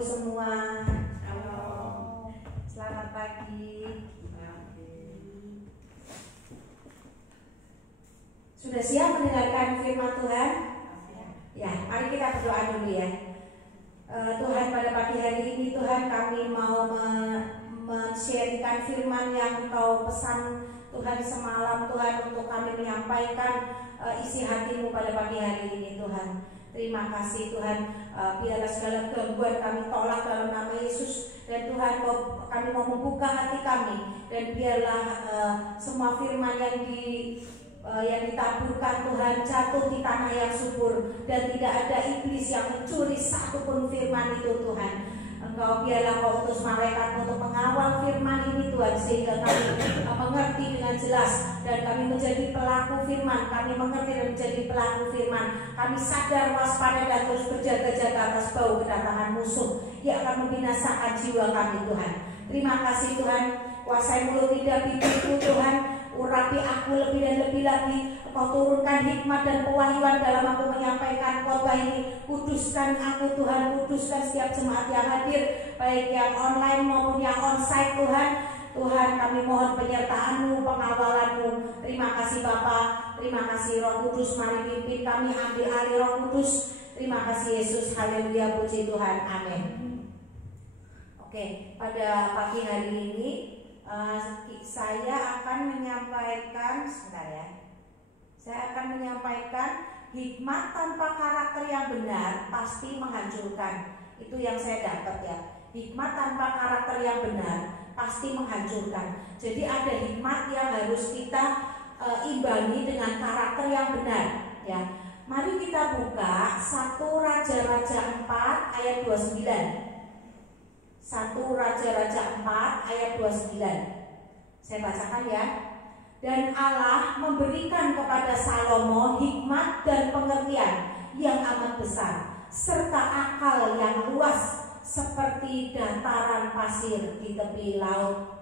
Ibu semua. Halo. Selamat pagi. Sudah siap mendengarkan firman Tuhan? Ya, mari kita berdoa dulu ya. Tuhan, pada pagi hari ini Tuhan kami mau men-sharingkan firman yang Engkau pesan Tuhan semalam Tuhan untuk kami menyampaikan isi hati-Mu pada pagi hari ini Tuhan. Terima kasih Tuhan, biarlah segala gangguan kami tolak dalam nama Yesus. Dan Tuhan, kami mau membuka hati kami. Dan biarlah semua firman yang ditaburkan Tuhan jatuh di tanah yang subur. Dan tidak ada iblis yang mencuri satupun firman itu Tuhan. Engkau biarlah Kau utus malaikat untuk mengawal firman ini Tuhan, sehingga kami mengerti dengan jelas dan kami menjadi pelaku firman. Kami mengerti dan menjadi pelaku firman. Kami sadar, waspada dan terus berjaga-jaga atas bau kedatangan musuh yang akan membinasakan jiwa kami Tuhan. Terima kasih Tuhan, kuasai mulut lidah bibirku Tuhan. Urapi aku lebih dan lebih lagi. Kau turunkan hikmat dan pewahyuan dalam aku menyampaikan khotbah ini. Kuduskan aku Tuhan, kuduskan setiap jemaat yang hadir, baik yang online maupun yang onsite Tuhan. Tuhan, kami mohon penyertaan-Mu, pengawalan-Mu. Terima kasih Bapa, terima kasih Roh Kudus, mari pimpin kami, ambil alih Roh Kudus. Terima kasih Yesus, haleluya, puji Tuhan, amin. Oke, pada pagi hari ini saya akan menyampaikan, sebentar ya. Saya akan menyampaikan hikmat tanpa karakter yang benar pasti menghancurkan. Itu yang saya dapat ya. Hikmat tanpa karakter yang benar pasti menghancurkan. Jadi ada hikmat yang harus kita imbangi dengan karakter yang benar ya. Mari kita buka 1 Raja-Raja 4 ayat 29. 1 Raja-Raja 4 ayat 29. Saya bacakan ya. Dan Allah memberikan kepada Salomo hikmat dan pengertian yang amat besar, serta akal yang luas seperti dataran pasir di tepi laut.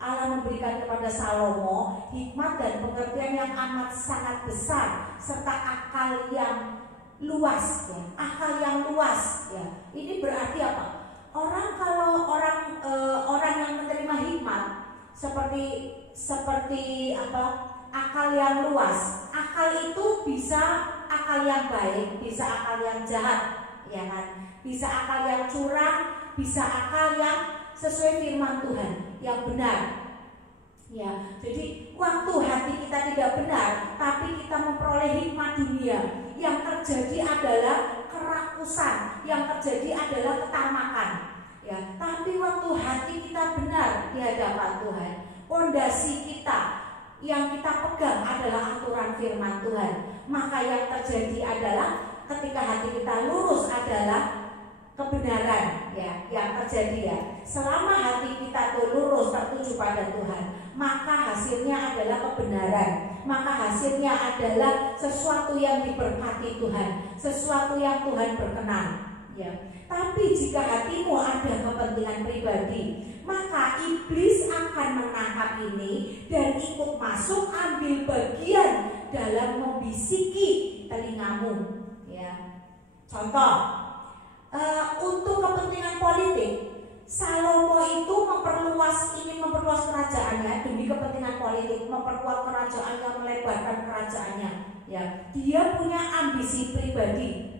Allah memberikan kepada Salomo hikmat dan pengertian yang amat sangat besar, serta akal yang luas ya. Akal yang luas ya. Ini berarti apa? Kalau orang yang menerima hikmat seperti apa, akal yang luas. Akal itu bisa akal yang baik, bisa akal yang jahat, ya kan? Bisa akal yang curang, bisa akal yang sesuai firman Tuhan, yang benar. Ya, jadi waktu hati kita tidak benar, tapi kita memperoleh hikmat dunia, yang terjadi adalah kerakusan, yang terjadi adalah ketamakan. Ya, tapi waktu hati kita benar di hadapan Tuhan, pondasi kita yang kita pegang adalah aturan firman Tuhan, maka yang terjadi adalah ketika hati kita lurus adalah kebenaran ya, yang terjadi ya. Selama hati kita lurus tertuju pada Tuhan, maka hasilnya adalah kebenaran, maka hasilnya adalah sesuatu yang diberkati Tuhan, sesuatu yang Tuhan berkenan ya. Tapi jika hatimu ada kepentingan pribadi, maka iblis akan menangkap ini dan ikut masuk, ambil bagian dalam membisiki telingamu ya. Contoh, untuk kepentingan politik, Salomo itu ingin memperluas kerajaannya demi kepentingan politik, memperkuat kerajaannya, melebarkan kerajaannya ya. Dia punya ambisi pribadi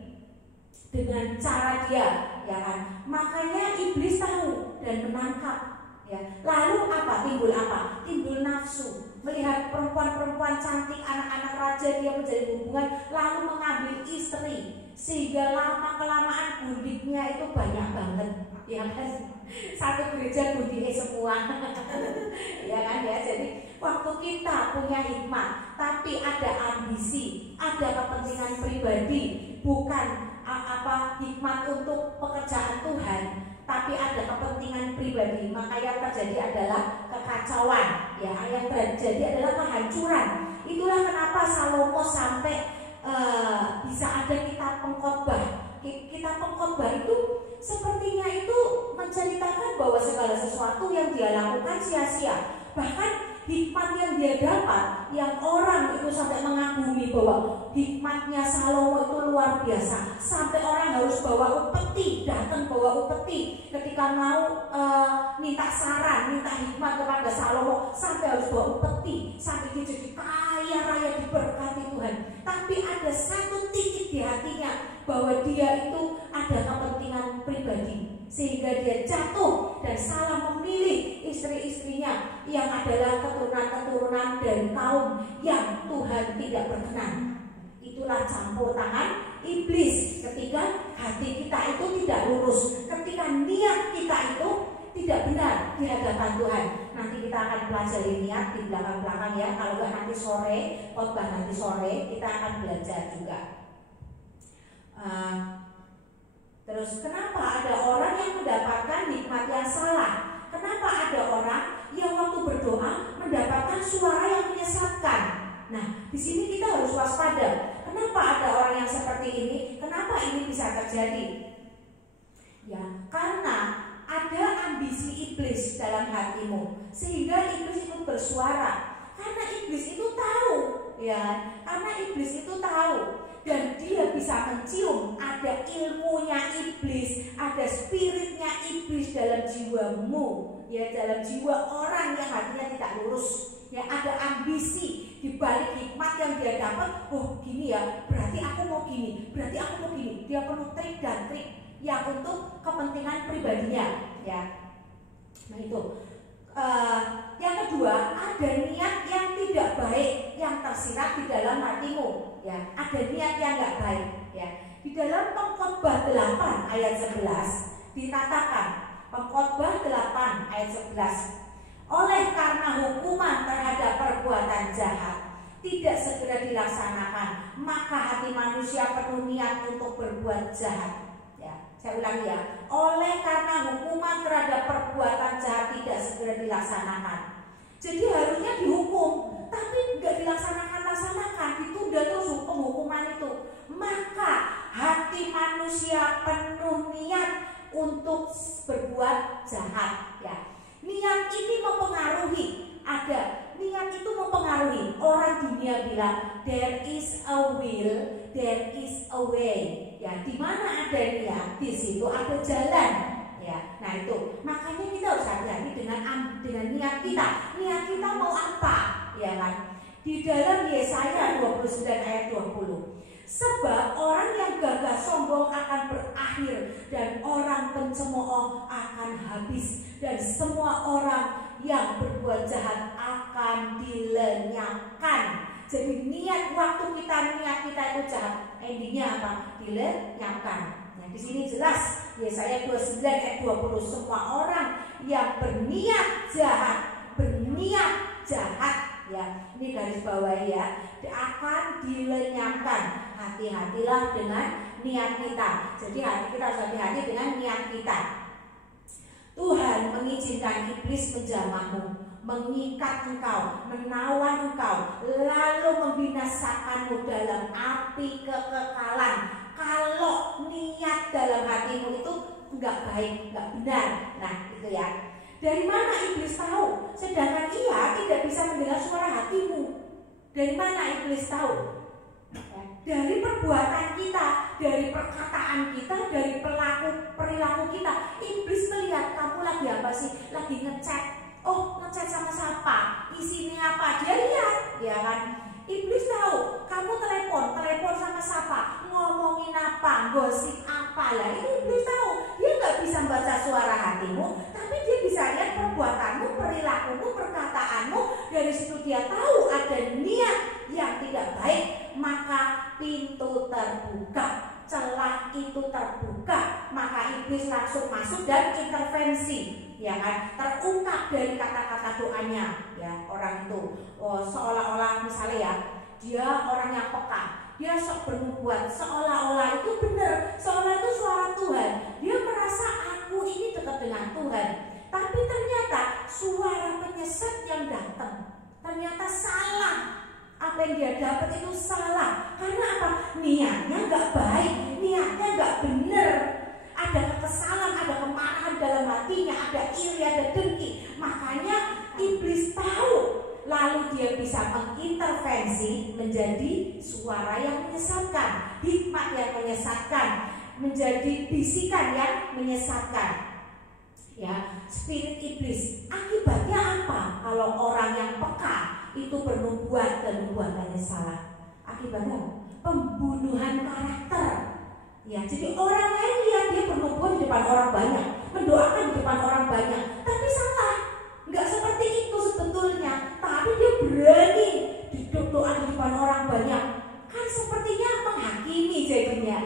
dengan cara dia ya kan. Makanya iblis tahu dan menangkap ya. Lalu timbul apa? Timbul nafsu, melihat perempuan-perempuan cantik, anak-anak raja, dia menjadi hubungan, lalu mengambil istri, sehingga lama-kelamaan bundiknya itu banyak banget ya kan. Satu gereja bundiknya semua ya kan ya. Jadi waktu kita punya hikmat tapi ada ambisi, ada kepentingan pribadi, bukan hikmat untuk pekerjaan Tuhan, tapi ada kepentingan pribadi, maka yang terjadi adalah kekacauan ya, yang terjadi adalah kehancuran. Itulah kenapa Salomo sampai bisa ada kitab pengkhotbah. Kitab pengkhotbah itu sepertinya itu menceritakan bahwa segala sesuatu yang dia lakukan sia-sia. Bahkan hikmat yang dia dapat, yang orang itu sampai mengagumi bahwa hikmatnya Salomo itu luar biasa. Sampai orang harus bawa upeti, datang bawa upeti ketika mau minta saran, minta hikmat kepada Salomo, sampai harus bawa upeti, sampai dia jadi kaya raya diberkati Tuhan. Tapi ada satu titik di hatinya bahwa dia itu ada kepentingan pribadi, sehingga dia jatuh dan salah memilih istri-istrinya yang adalah keturunan-keturunan dari kaum yang Tuhan tidak berkenan. Itulah campur tangan iblis ketika hati kita itu tidak lurus, ketika niat kita itu tidak benar di hadapan Tuhan. Nanti kita akan pelajari niat di belakang-belakang ya. Kalau nggak nanti sore, khotbah nanti sore kita akan belajar juga. Terus kenapa ada orang yang mendapatkan hikmat yang salah? Kenapa ada orang yang waktu berdoa mendapatkan suara yang menyesatkan? Nah, di sini kita harus waspada. Kenapa ada orang yang seperti ini? Kenapa ini bisa terjadi? Ya, karena ada ambisi iblis dalam hatimu, sehingga iblis itu bersuara. Karena iblis itu tahu, ya, karena iblis itu tahu. Dan dia bisa mencium ada ilmunya iblis, ada spiritnya iblis dalam jiwamu, ya, dalam jiwa orang yang hatinya tidak lurus. Ya, ada ambisi di balik hikmat yang dia dapat. Oh, gini ya, berarti aku mau gini, berarti aku mau gini. Dia perlu trik dan trik yang untuk kepentingan pribadinya, ya. Nah itu. Yang kedua, ada niat yang tidak baik yang tersirat di dalam hatimu, ya. Ada niat yang nggak baik, ya. Di dalam Pengkhotbah 8 ayat 11 dikatakan, Pengkhotbah 8 ayat 11, oleh karena hukuman terhadap perbuatan jahat tidak segera dilaksanakan, maka hati manusia penuh niat untuk berbuat jahat. Saya ulangi ya, oleh karena hukuman terhadap perbuatan jahat tidak segera dilaksanakan. Jadi harusnya dihukum, tapi nggak dilaksanakan, ditunda terus penghukuman itu. Maka hati manusia penuh niat untuk berbuat jahat. Ya, niat ini mempengaruhi. Ada niat itu mempengaruhi. Orang dunia bilang there is a will, there is a way. Ya, di mana ada niat, di situ ada jalan. Ya, nah itu. Makanya kita harus hati-hati dengan niat kita. Niat kita mau apa? Ya kan? Di dalam Yesaya 29 ayat 20. Sebab orang yang gagah sombong akan berakhir, dan orang pencemooh akan habis, dan semua orang yang berbuat jahat akan dilenyapkan. Jadi niat waktu niat kita itu jahat, endingnya apa? Dilenyapkan. Nah, di sini jelas Yesaya 29 ayat 20, semua orang yang berniat jahat, ya, ini garis bawah ya, akan dilenyapkan. Hati-hatilah dengan niat kita. Jadi hati kita harus hati-hati dengan niat kita. Tuhan mengizinkan iblis menjamahmu, mengikat engkau, menawan engkau, lalu membinasakanmu dalam api kekekalan. Kalau niat dalam hatimu itu enggak baik, enggak benar. Nah, itu ya. Dari mana iblis tahu? Sedangkan ia tidak bisa mendengar suara hatimu. Dari mana iblis tahu? Dari perbuatan kita, dari perkataan kita, dari perilaku kita. Iblis melihat kamu lagi apa sih? Lagi ngechat. Oh, ngechat sama siapa? Isinya apa? Dia lihat, ya kan? Iblis tahu kamu telepon sama siapa, ngomongin apa, gosip apa lah. Itu iblis tahu. Dia nggak bisa membaca suara hatimu, tapi dia bisa lihat perbuatanmu, perilakumu, perkataanmu. Dari situ dia tahu ada niat yang tidak baik. Maka pintu terbuka, celah itu terbuka, maka iblis langsung masuk dan intervensi, ya kan? Terungkap dari kata-kata doanya, ya, orang itu. Oh, seolah-olah misalnya ya, dia orang yang peka, dia sok bernubuat, seolah-olah itu benar, seolah itu suara Tuhan. Dia merasa aku ini dekat dengan Tuhan, tapi ternyata suara penyesat yang datang ternyata salah. Apa yang dia dapat itu salah. Karena apa? Niatnya nggak baik, niatnya nggak benar. Ada kekesalan, ada kemarahan dalam hatinya, ada iri, ada dengki. Makanya iblis tahu, lalu dia bisa mengintervensi berpotensi menjadi suara yang menyesatkan, hikmat yang menyesatkan, menjadi bisikan yang menyesatkan. Ya, spirit iblis. Akibatnya apa? Kalau orang yang peka itu bernubuat dan nubuatannya salah. Akibatnya pembunuhan karakter. Ya, jadi orang lain lihat dia bernubuat di depan orang banyak, mendoakan di depan orang banyak, tapi salah. Nggak seperti itu sebetulnya. Tapi dia berani doa di depan orang banyak. Kan sepertinya menghakimi jadinya,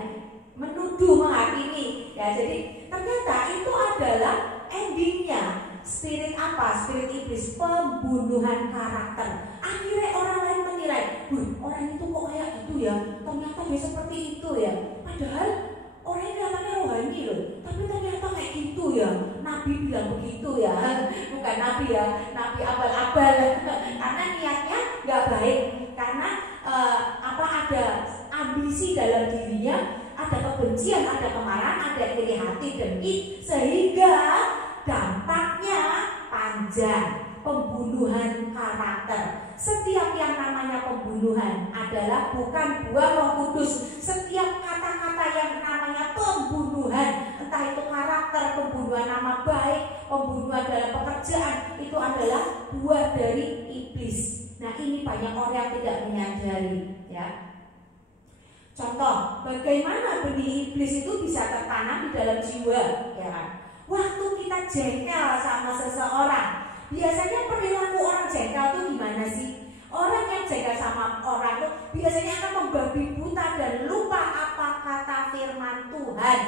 menuduh, menghakimi. Ya, jadi ternyata itu adalah endingnya spirit apa? Spirit iblis, pembunuhan karakter. Akhirnya orang lain menilai, orang itu kok kayak gitu ya, ternyata dia seperti itu ya. Padahal orang ini kelihatannya rohani loh, tapi ternyata kayak gitu ya. Nabi bilang begitu ya, bukan nabi ya, nabi abal-abal. Karena niatnya nggak baik, karena ada ambisi dalam dirinya, ada kebencian, ada kemarahan, ada iri hati, dengki, sehingga dampaknya panjang. Pembunuhan karakter. Setiap yang namanya pembunuhan adalah bukan buah Roh Kudus. Setiap kata-kata yang namanya pembunuhan, entah itu karakter, pembunuhan nama baik, pembunuhan dalam pekerjaan, itu adalah buah dari iblis. Nah, ini banyak orang yang tidak menyadari, ya. Contoh, bagaimana benih iblis itu bisa tertanam di dalam jiwa, ya kan? Waktu kita jengkel sama seseorang, biasanya perilaku orang jengkel itu gimana sih? Orang yang jengkel sama orang itu biasanya akan membabi buta dan lupa apa kata firman Tuhan.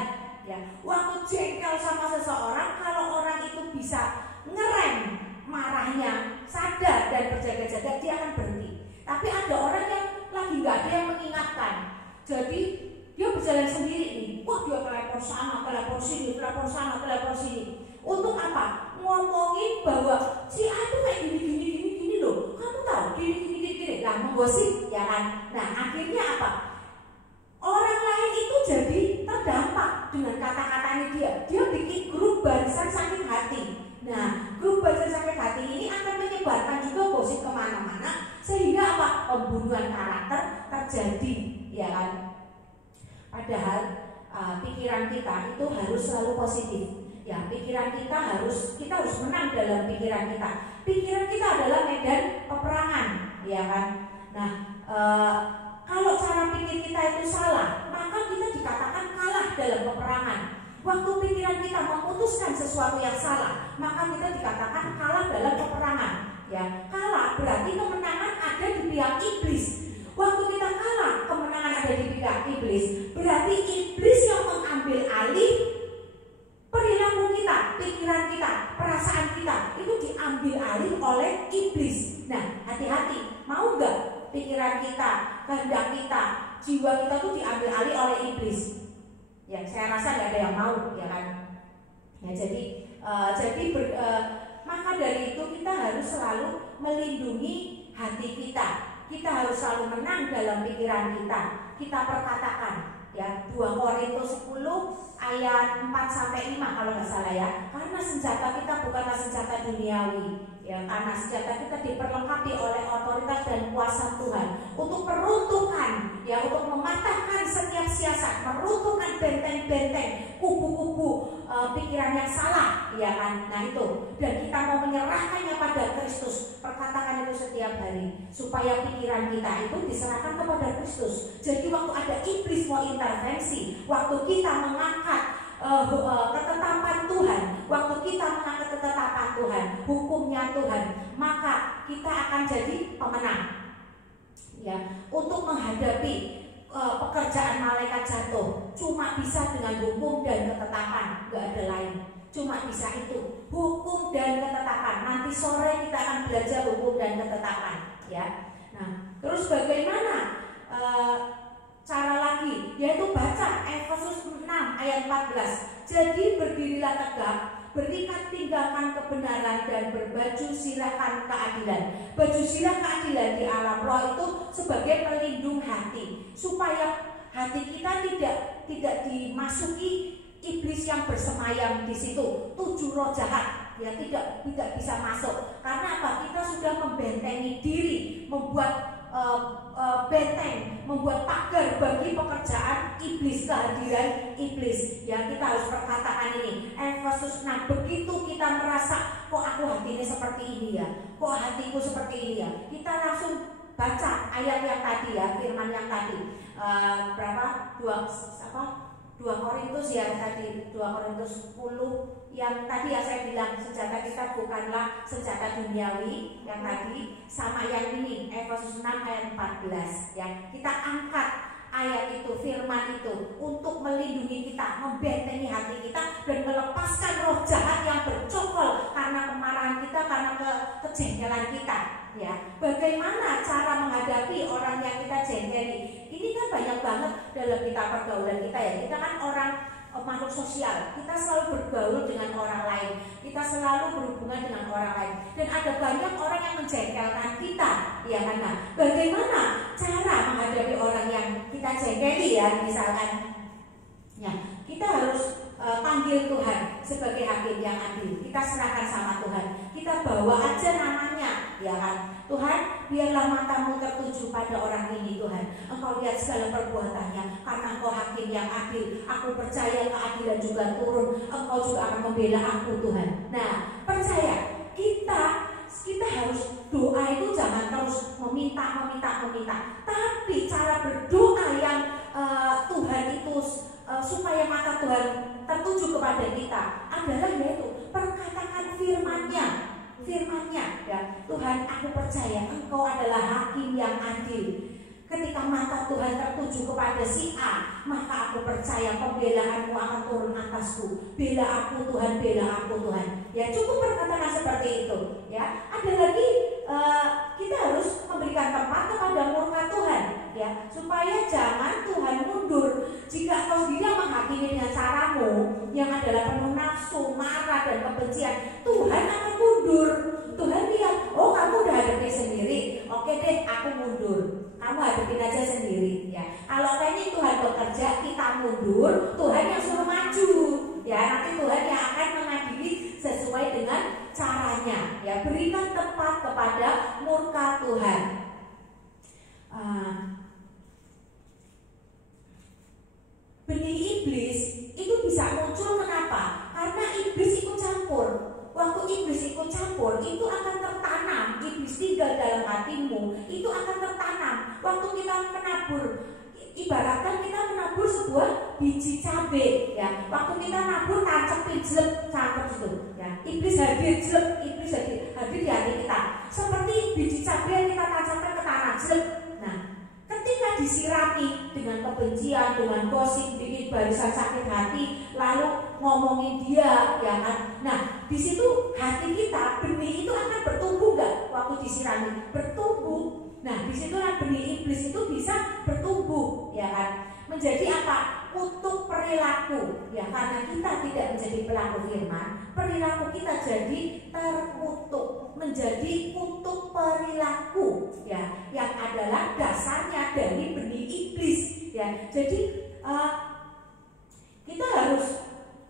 Ya, waktu jengkel sama seseorang, kalau orang itu bisa ngerem marahnya, sadar dan berjaga-jaga, dia akan berhenti. Tapi ada orang yang lagi nggak ada yang mengingatkan, jadi dia berjalan sendiri nih. Wah, dia telepon sana, telepon sini, telepon sana, telepon sini. Untuk apa? Ngomongin bahwa si A itu kayak gini loh. Kamu tahu gini. Lah, menggosip, ya kan? Nah, akhirnya apa? Orang lain itu jadi terdampak dengan kata-katanya dia. Dia bikin grup barisan sakit hati. Nah, grup barisan sakit hati ini akan menyebarkan juga gosip kemana-mana, sehingga apa? Pembunuhan karakter terjadi, ya kan? Padahal pikiran kita itu harus selalu positif. Ya, pikiran kita harus menang dalam pikiran kita. Pikiran kita adalah medan peperangan, ya kan? Nah, kalau cara pikir kita itu salah, maka kita dikatakan kalah dalam peperangan. Waktu pikiran kita memutuskan sesuatu yang salah, maka kita dikatakan kalah dalam peperangan. Ya, kalah berarti kemenangan ada di pihak iblis. Waktu kita kalah, kemenangan ada di pihak iblis, berarti iblis yang mengambil alih perilaku kita, pikiran kita, perasaan kita, itu diambil alih oleh iblis. Nah, hati-hati, mau nggak pikiran kita, kehendak kita, jiwa kita tuh diambil alih oleh iblis? Ya, saya rasa nggak ada yang mau, ya kan? Ya, maka dari itu kita harus selalu melindungi hati kita. Kita harus selalu menang dalam pikiran kita. Kita perkatakan, ya, 2 Korintus 10 ayat 4-5 kalau nggak salah ya. Karena senjata kita bukanlah senjata duniawi, ya, karena senjata kita diperlengkapi oleh otoritas dan kuasa Tuhan untuk peruntukan, ya, untuk mematahkan setiap siasat, meruntuhkan benteng-benteng, kubu-kubu pikiran yang salah, ya kan? Nah itu, dan kita mau menyerahkannya pada Kristus. Perkatakan itu setiap hari, supaya pikiran kita itu diserahkan kepada Kristus. Jadi waktu ada iblis mau intervensi, waktu kita mengangkat ketetapan Tuhan, waktu kita mengangkat ketetapan Tuhan, hukumnya Tuhan, maka kita akan jadi pemenang. Ya, untuk menghadapi pekerjaan malaikat jatuh cuma bisa dengan hukum dan ketetapan, nggak ada lain. Cuma bisa itu, hukum dan ketetapan. Nanti sore kita akan belajar hukum dan ketetapan, ya. Nah, terus bagaimana cara lagi? Yaitu baca Efesus 6 ayat 14. Jadi berdirilah tegak, berikat pinggangan kebenaran dan berbaju sirahkan keadilan. Baju sirah keadilan di alam roh itu sebagai pelindung hati, supaya hati kita tidak dimasuki iblis yang bersemayam di situ, 7 roh jahat, ya, tidak bisa masuk. Karena apa? Kita sudah membentengi diri, membuat benteng, membuat pagar bagi pekerjaan iblis, kehadiran iblis. Ya, kita harus perkatakan ini. Efesus 6. Begitu kita merasa kok aku hatinya seperti ini ya, kok hatiku seperti ini ya, kita langsung baca ayat yang tadi ya, firman yang tadi. Berapa? 2 Korintus ya tadi, 2 Korintus 10 yang tadi ya saya bilang senjata kita bukanlah senjata duniawi yang tadi, sama yang ini Efesus 6 ayat 14 ya. Kita angkat ayat itu, firman itu untuk melindungi kita, membentengi hati kita dan melepaskan roh jahat yang bercokol karena kemarahan kita, karena kejengkelan kita ya. Bagaimana cara menghadapi orang yang kita jengkeli? Ini kan banyak banget dalam kita pergaulan kita ya. Kita kan orang makhluk sosial, kita selalu bergaul dengan orang lain, kita selalu berhubungan dengan orang lain, dan ada banyak orang yang menjengkelkan kita ya kan. Nah, bagaimana cara menghadapi orang yang kita jengkeli ya, misalkan ya, kita harus panggil Tuhan sebagai hakim yang adil. Kita serahkan sama Tuhan, kita bawa aja namanya ya kan. Tuhan, biarlah matamu tertuju pada orang ini Tuhan. Engkau lihat segala perbuatannya, karena Engkau hakim yang adil. Aku percaya keadilan juga turun. Engkau juga akan membela aku Tuhan. Nah, percaya kita harus doa itu jangan terus meminta. Tapi cara berdoa yang Tuhan itu supaya mata Tuhan tertuju kepada kita adalah yaitu perkatakan firman-Nya ya. Tuhan, aku percaya Engkau adalah hakim yang adil. Ketika mata Tuhan tertuju kepada si A, maka aku percaya pembelaanmu akan turun atasku. Bela aku Tuhan, bela aku Tuhan. Ya, cukup perkatakan seperti itu ya. Ada lagi kita harus memberikan tempat kepada murka Tuhan ya, supaya jangan Tuhan mundur. Jika kau sendiri menghakimi dengan caramu yang adalah penuh nafsu, marah dan kebencian, Tuhan akan mundur. Tuhan lihat, oh kamu udah hadapin sendiri, oke deh aku mundur, kamu hadapin aja sendiri ya. Kalau kayaknya Tuhan bekerja, kita mundur, Tuhan yang suruh maju ya. Nanti Tuhan yang akan mengadili sesuai dengan caranya ya. Berikan tempat kepada murka Tuhan. Benih iblis itu bisa muncul kenapa? Karena iblis ikut campur. Waktu iblis ikut campur, itu akan tertanam. Iblis tinggal dalam hatimu, itu akan tertanam. Waktu kita menabur, ibaratkan kita menabur sebuah biji cabai ya. Waktu kita nabur, tancepin jelek, cakep itu ya. Iblis hadir jelek, iblis hadir di hati kita. Seperti biji cabai yang kita tancapkan ke tanah jelek. Nah, ketika disirami dengan kebencian, dengan gosip, bikin barisan sakit hati, lalu ngomongin dia ya kan. Nah, di situ hati kita, benih itu akan bertumbuh nggak waktu disirami? Bertumbuh. Nah, disitulah benih iblis itu bisa bertumbuh ya kan. Menjadi apa? Kutuk perilaku ya, karena kita tidak menjadi pelaku firman, perilaku kita jadi terkutuk, menjadi kutuk perilaku ya, yang adalah dasarnya dari benih iblis ya. Jadi kita harus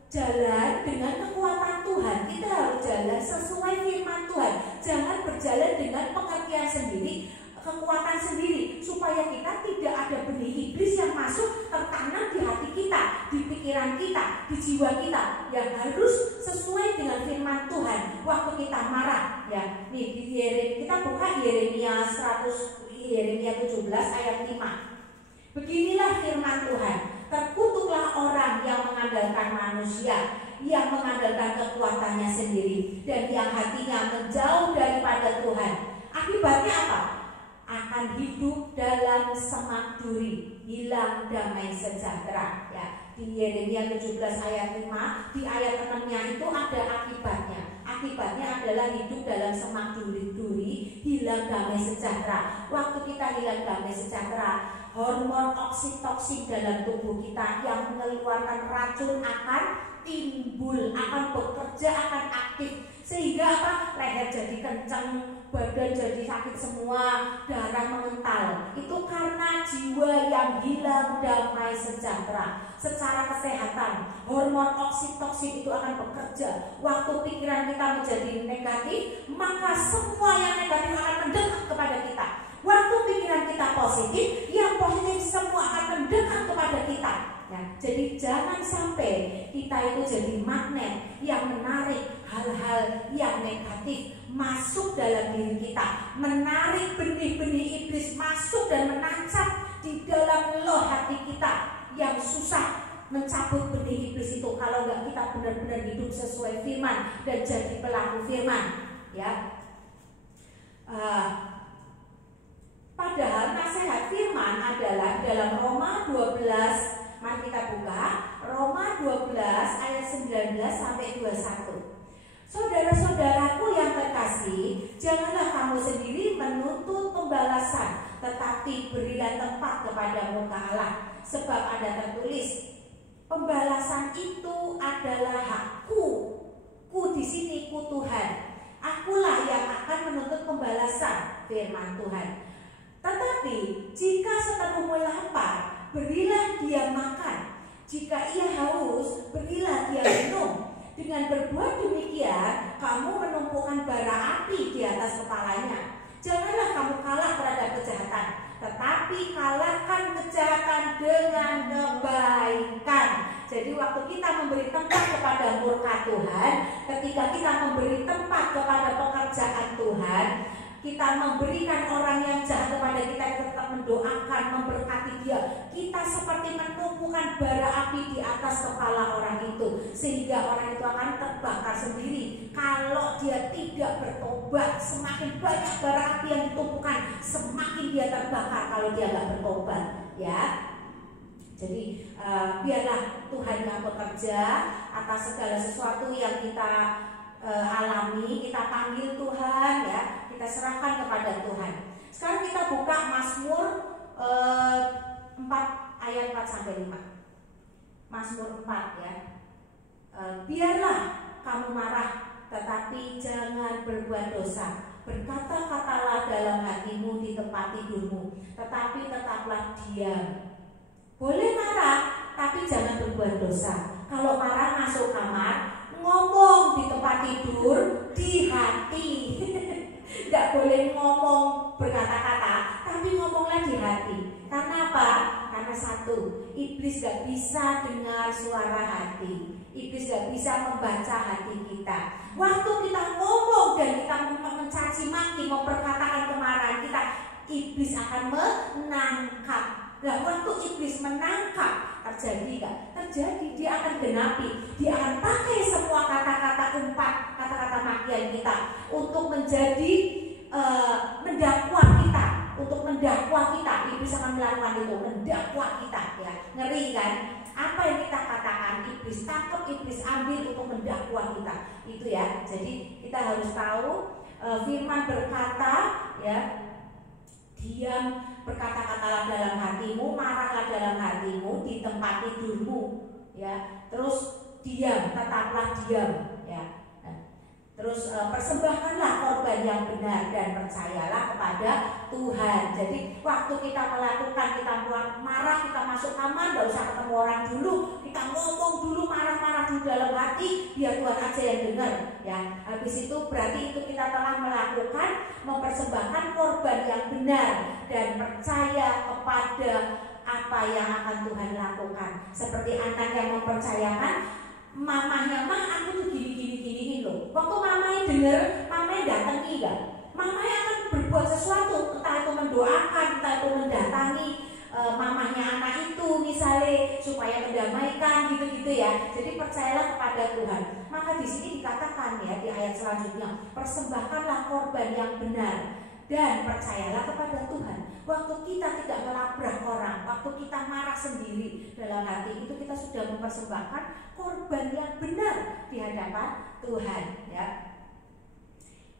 jalan dengan kekuatan Tuhan, kita harus jalan sesuai firman Tuhan, jangan berjalan dengan pengertian sendiri, kekuatan sendiri, supaya kita tidak ada benih iblis yang masuk tertanam di hati kita, di pikiran kita, di jiwa kita, yang harus sesuai dengan firman Tuhan. Waktu kita marah ya, nih di kita buka Yeremia 17 ayat 5. Beginilah firman Tuhan, terkutuklah orang yang mengandalkan manusia, yang mengandalkan kekuatannya sendiri, dan yang hatinya menjauh daripada Tuhan. Akibatnya apa? Akan hidup dalam semak duri, hilang damai sejahtera ya. Di Yeremia 17 ayat 5, di ayat 6-nya itu ada akibatnya. Akibatnya adalah hidup dalam semak duri, hilang damai sejahtera. Waktu kita hilang damai sejahtera, hormon oksitoksin dalam tubuh kita yang mengeluarkan racun akan timbul, akan bekerja, akan aktif, sehingga apa? Leher jadi kencang, badan jadi sakit semua, darah mengental. Itu karena jiwa yang hilang damai sejahtera. Secara kesehatan, hormon oksitoksin itu akan bekerja. Waktu pikiran kita menjadi negatif, maka semua yang negatif akan mendekat kepada kita. Waktu pikiran Jadi jangan sampai kita itu jadi magnet yang menarik hal-hal yang negatif masuk dalam diri kita, menarik benih-benih iblis masuk dan menancap di dalam loh hati kita yang susah mencabut benih iblis itu kalau nggak kita benar-benar hidup sesuai firman dan jadi pelaku firman, ya. Padahal nasihat firman adalah dalam Roma 12, mari kita buka Roma 12 ayat 19 sampai 21. Saudara-saudaraku yang terkasih, janganlah kamu sendiri menuntut pembalasan, tetapi berilah tempat kepada muka Allah, sebab ada tertulis, pembalasan itu adalah hakku. Ku di sini ku Tuhan. Akulah yang akan menuntut pembalasan, firman Tuhan. Tetapi jika seterumu lapar, berilah dia makan. Jika ia haus, berilah dia minum. Dengan berbuat demikian, kamu menumpukan bara api di atas kepalanya. Janganlah kamu kalah terhadap kejahatan, tetapi kalahkan kejahatan dengan kebaikan. Jadi waktu kita memberi tempat kepada murka Tuhan, ketika kita memberi tempat kepada pekerjaan Tuhan, kita memberikan orang yang jahat kepada kita, kita tetap mendoakan, memberkati dia. Kita seperti menumpukan bara api di atas kepala orang itu, sehingga orang itu akan terbakar sendiri. Kalau dia tidak bertobat, semakin banyak bara api yang ditumpukan, semakin dia terbakar kalau dia nggak bertobat, ya. Jadi biarlah Tuhan yang bekerja atas segala sesuatu yang kita alami, kita panggil Tuhan, ya, kita serahkan kepada Tuhan. Sekarang kita buka Mazmur 4 ayat 4 sampai 5. Mazmur 4, ya. Biarlah kamu marah, tetapi jangan berbuat dosa. Berkata-katalah dalam hatimu di tempat tidurmu, tetapi tetaplah diam. Boleh marah, tapi jangan berbuat dosa. Kalau marah masuk kamar, ngomong di tempat tidur, di hati. Tidak boleh ngomong berkata-kata, tapi ngomonglah di hati. Karena apa? Karena satu, iblis gak bisa dengar suara hati. Iblis gak bisa membaca hati kita. Waktu kita ngomong dan kita mencaci maki, memperkatakan kemarahan kita, iblis akan menangkap. Nah, waktu iblis menangkap, terjadi gak? Terjadi, dia akan genapi. Dia akan pakai semua kata-kata umpat, kata-kata makian kita untuk menjadi mendakwa kita, untuk mendakwa kita. Iblis akan melakukan itu, mendakwa kita, ya. Ngeri kan? Apa yang kita katakan, iblis tangkap, iblis ambil untuk mendakwa kita. Itu, ya. Jadi kita harus tahu firman berkata, ya, diam, berkata-katalah dalam hatimu, marahlah dalam hatimu di tempat tidurmu, ya. Terus diam, tetaplah diam, ya. Terus persembahkanlah korban yang benar dan percayalah kepada Tuhan. Jadi waktu kita melakukan, kita marah, kita masuk kamar, gak usah ketemu orang dulu, kita ngomong dulu marah-marah di dalam hati, biar Tuhan aja yang dengar, ya. Habis itu berarti itu kita telah melakukan, mempersembahkan korban yang benar dan percaya kepada apa yang akan Tuhan lakukan. Seperti anak yang mempercayakan mamanya, mah aku tuh gini loh. Waktu mamanya dengar, mamanya datangi gak? Mamanya akan berbuat sesuatu, entah itu mendoakan, entah itu mendatangi mamanya anak itu misalnya supaya mendamaikan, gitu-gitu, ya. Jadi percayalah kepada Tuhan. Maka di sini dikatakan, ya, di ayat selanjutnya, persembahkanlah korban yang benar dan percayalah kepada Tuhan. Waktu kita tidak melabrak orang, waktu kita marah sendiri dalam hati, itu kita sudah mempersembahkan korban yang benar di hadapan Tuhan, ya.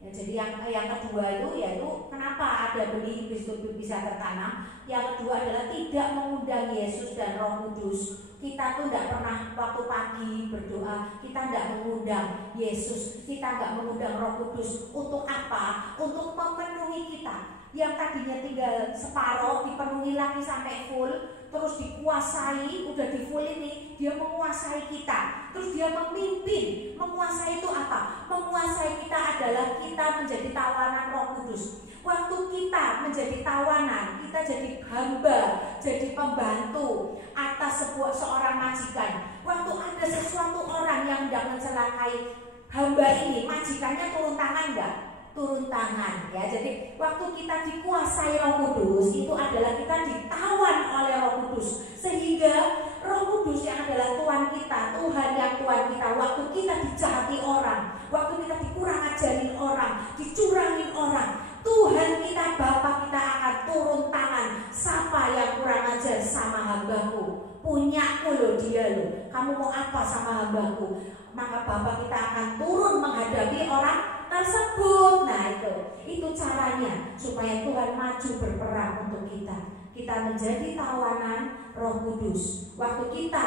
Ya, jadi yang kedua itu yaitu kenapa ada benih iblis itu bisa tertanam. Yang kedua adalah tidak mengundang Yesus dan Roh Kudus. Kita tuh tidak pernah waktu pagi berdoa, kita tidak mengundang Yesus, kita tidak mengundang Roh Kudus. Untuk apa? Untuk memenuhi kita. Yang tadinya tinggal separuh dipenuhi lagi sampai full, terus dikuasai, udah di full ini, dia menguasai kita. Terus dia memimpin. Menguasai itu apa? Menguasai kita adalah kita menjadi tawanan Roh Kudus. Waktu kita menjadi tawanan, kita jadi hamba, jadi pembantu atas seorang majikan. Waktu ada sesuatu orang yang hendak mencelakai hamba ini, majikannya turun tangan enggak? Turun tangan ya. Jadi waktu kita dikuasai Roh Kudus, itu adalah kita ditawan oleh Roh Kudus, sehingga Roh Kudus yang adalah Tuhan kita, Tuhan yang Tuhan kita, waktu kita dijahati orang, waktu kita dikurang ajarin orang, dicurangin orang, Tuhan kita, Bapa kita akan turun tangan. Siapa yang kurang ajar sama hambaku, punyaku loh dia loh, kamu mau apa sama hambaku? Maka Bapa kita akan turun menghadapi orang tersebut. Nah itu caranya supaya Tuhan maju berperang untuk kita. Kita menjadi tawanan Roh Kudus. Waktu kita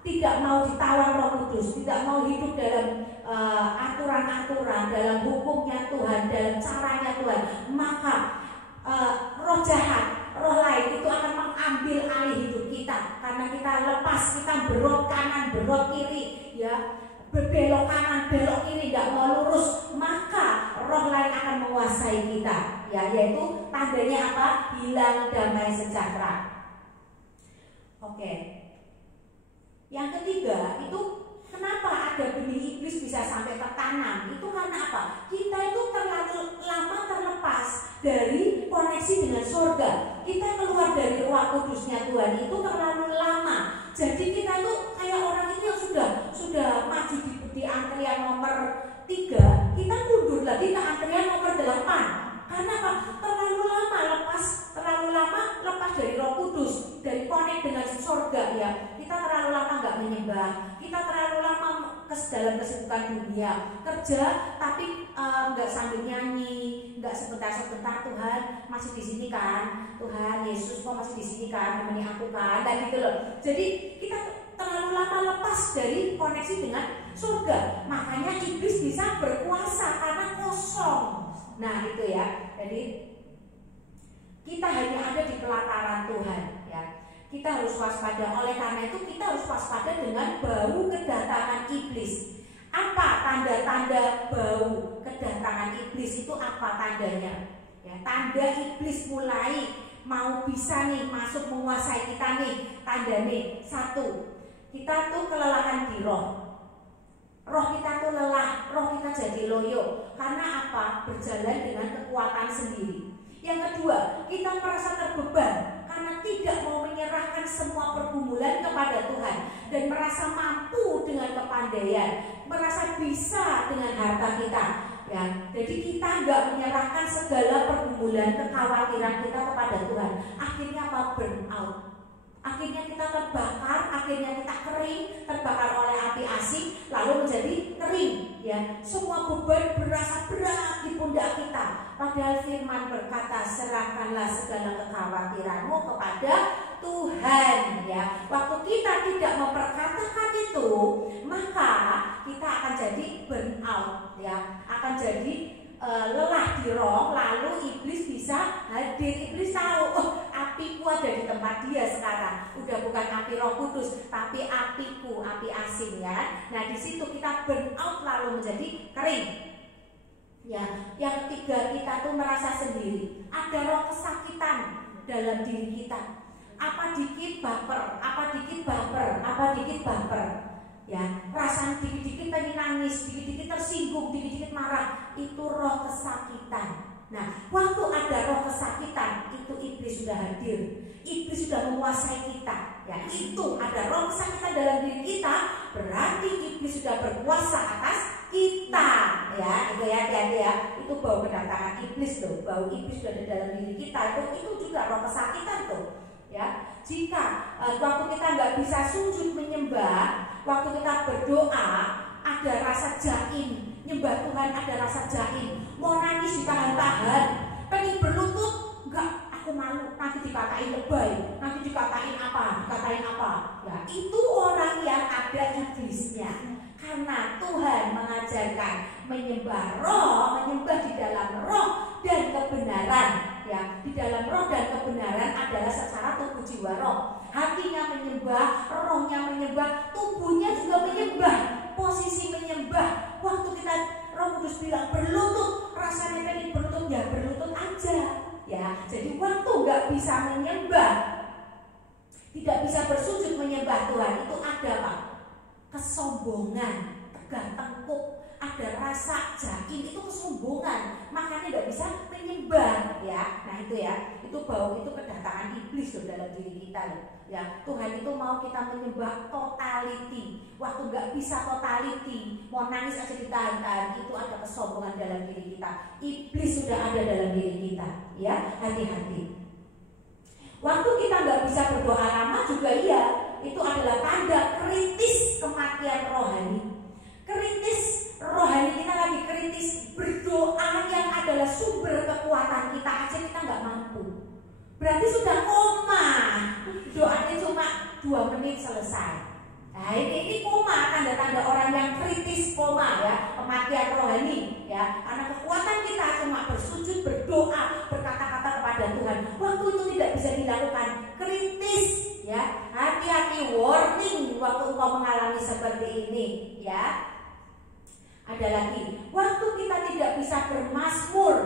tidak mau ditawan Roh Kudus, tidak mau hidup dalam aturan-aturan, dalam hukumnya Tuhan, dalam caranya Tuhan, maka roh jahat, roh lain itu akan mengambil alih hidup kita. Karena kita lepas, kita berot kanan, berot kiri, ya, berbelok kanan, belok kiri, tidak mau lurus, maka roh lain akan menguasai kita, ya, yaitu tandanya apa? Hilang damai sejahtera. Oke. Yang ketiga itu kenapa ada benih iblis bisa sampai tertanam? Itu karena apa? Kita itu terlalu lama terlepas dari koneksi dengan surga. Kita keluar dari Ruah Kudusnya Tuhan itu terlalu lama. Jadi kita itu kayak orang ini yang sudah maju di antrian nomor 3, kita mundur lagi ke antrian nomor 8. Karena apa? Terlalu lama lepas dari Roh Kudus, dari connect dengan surga, ya. Kita terlalu lama nggak menyembah, kita terlalu lama dalam kesibukan dunia, kerja tapi nggak sambil nyanyi, nggak sebentar Tuhan masih di sini kan, Tuhan Yesus kok masih di sini kan, nemeni aku kan, dan gitu loh. Jadi kita terlalu lama lepas dari koneksi dengan surga, makanya iblis bisa berkuasa karena kosong. Nah itu ya, jadi kita hanya ada di pelataran Tuhan, ya. Kita harus waspada. Oleh karena itu kita harus waspada dengan bau kedatangan iblis. Apa tanda-tanda bau kedatangan iblis itu? Apa tandanya? Ya, tanda iblis mulai mau bisa nih masuk menguasai kita nih. Tanda nih, 1, kita tuh kelelahan di roh. Roh kita tuh lelah, roh kita jadi loyo. Karena apa? Berjalan dengan kekuatan sendiri. Yang kedua, kita merasa terbeban karena tidak mau menyerahkan semua pergumulan kepada Tuhan dan merasa mampu dengan kepandaian, merasa bisa dengan harta kita, ya. Jadi kita nggak menyerahkan segala pergumulan, kekhawatiran kita kepada Tuhan. Akhirnya apa? Burnout. Akhirnya kita terbakar, akhirnya kita kering, terbakar oleh api asing, lalu menjadi kering, ya. Semua beban berasa berat di pundak kita. Padahal firman berkata, serahkanlah segala kekhawatiranmu kepada Tuhan, ya. Waktu kita tidak memperkatakan itu, maka kita akan jadi burnout, ya. Akan jadi lelah di roh, lalu iblis bisa hadir. Iblis tahu, oh, apiku ada di tempat dia sekarang. Udah bukan api Roh Kudus, tapi apiku, api asing, ya. Nah di situ kita burnout lalu menjadi kering. Ya, yang ketiga, kita tuh merasa sendiri. Ada roh kesakitan dalam diri kita. Apa dikit baper, apa dikit baper, apa dikit baper. Ya, perasaan dikit-dikit pengen nangis, dikit-dikit tersinggung, dikit-dikit marah. Itu roh kesakitan. Nah, waktu ada roh kesakitan, itu iblis sudah hadir. Iblis sudah menguasai kita. Ya, itu ada roh kesakitan dalam diri kita, berarti iblis sudah berkuasa atas kita, ya. Itu ya, hati-hati ya. Itu bau kedatangan iblis tuh. Bau iblis sudah ada dalam diri kita. Itu juga roh kesakitan tuh, ya. Jika waktu kita nggak bisa sujud menyembah, waktu kita berdoa ada rasa jaim, nyembah Tuhan ada rasa jaim, mau nangis ditahan-tahan, pengen berlutut, enggak, aku malu, nanti dikatain lebay, nanti dikatain apa, ya itu orang yang ada iblisnya. Karena Tuhan mengajarkan menyembah roh, menyembah di dalam roh dan kebenaran, ya. Di dalam roh dan kebenaran adalah secara tubuh jiwa roh. Hatinya menyembah, rohnya menyembah, tubuhnya juga menyembah. Posisi menyembah, waktu kita Roh Kudus bilang berlutut, rasanya pengen berlutut, ya berlutut aja. aja ya. Jadi waktu nggak bisa menyembah, tidak bisa bersujud menyembah Tuhan, itu ada apa? Kesombongan, tegar tengkuk, ada rasa jaim, itu kesombongan, makanya tidak bisa menyembah ya. Nah itu ya, itu bau, itu kedatangan iblis loh dalam diri kita loh ya. Tuhan itu mau kita menyembah totality. Waktu nggak bisa totality, mau nangis aja ditahan-tahan, itu ada kesombongan dalam diri kita. Iblis sudah ada dalam diri kita ya, hati-hati. Waktu kita nggak bisa berdoa lama juga iya, itu adalah tanda kritis kematian rohani. Kritis rohani kita lagi kritis, berdoa yang adalah sumber kekuatan kita aja kita nggak mampu. Berarti sudah koma, doanya cuma 2 menit selesai. Nah ini koma, tanda-tanda orang yang kritis koma ya, kematian rohani ya. Karena kekuatan kita cuma bersujud, berdoa, berkata-kata kepada Tuhan. Waktu itu tidak bisa dilakukan, kritis ya. Hati-hati, warning waktu engkau mengalami seperti ini ya. Ada lagi, waktu kita tidak bisa bermazmur.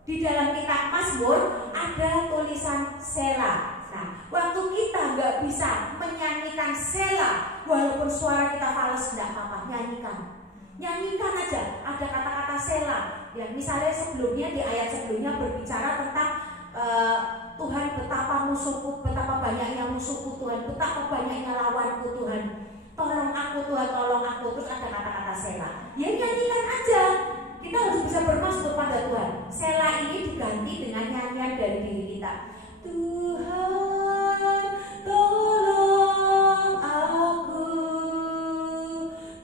Di dalam kitab Mazmur ada tulisan Sela. Nah, waktu kita nggak bisa menyanyikan Sela, walaupun suara kita fals, tidak apa-apa, nyanyikan aja. Ada kata-kata Sela. Ya, misalnya sebelumnya di ayat sebelumnya berbicara tentang Tuhan betapa musuhku, betapa banyaknya musuhku Tuhan, betapa banyaknya lawanku Tuhan. Tolong aku Tuhan, tolong aku. Terus ada kata-kata Sela. Ya nyanyikan aja. Kita harus bisa bermasuk pada Tuhan. Sela ini diganti dengan nyanyian dari diri kita. Tuhan, tolong aku.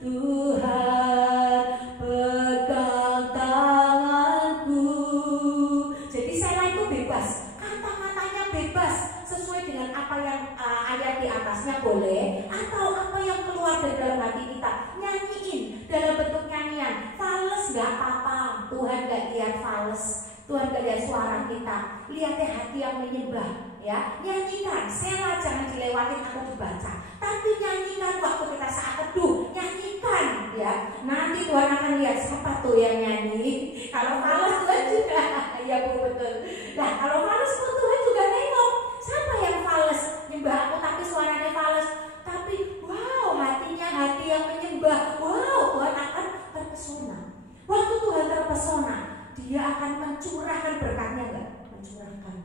Tuhan, pegang tanganku. Jadi Sela itu bebas. Kata-katanya bebas. Sesuai dengan apa yang ayat di atasnya boleh, atau apa yang keluar dari dalam hati kita, nyanyiin dalam bentuk nyanyian. Fales nggak apa-apa, Tuhan nggak lihat fales, Tuhan nggak lihat suara kita, lihatnya hati yang menyembah ya. Nyanyikan, Sela jangan dilewatin atau dibaca, tapi nyanyikan waktu kita saat teduh, nyanyikan ya. Nanti Tuhan akan lihat siapa tuh yang nyanyi. Kalau fales Tuhan juga ya Bu, betul. Nah kalau fales pun Tuhan juga nengok. Siapa yang fales? Nyembah aku tapi suaranya fales, tapi wow, hatinya hati yang menyembah. Wow, Tuhan akan terpesona. Waktu Tuhan terpesona, Dia akan mencurahkan berkatnya enggak? Mencurahkan.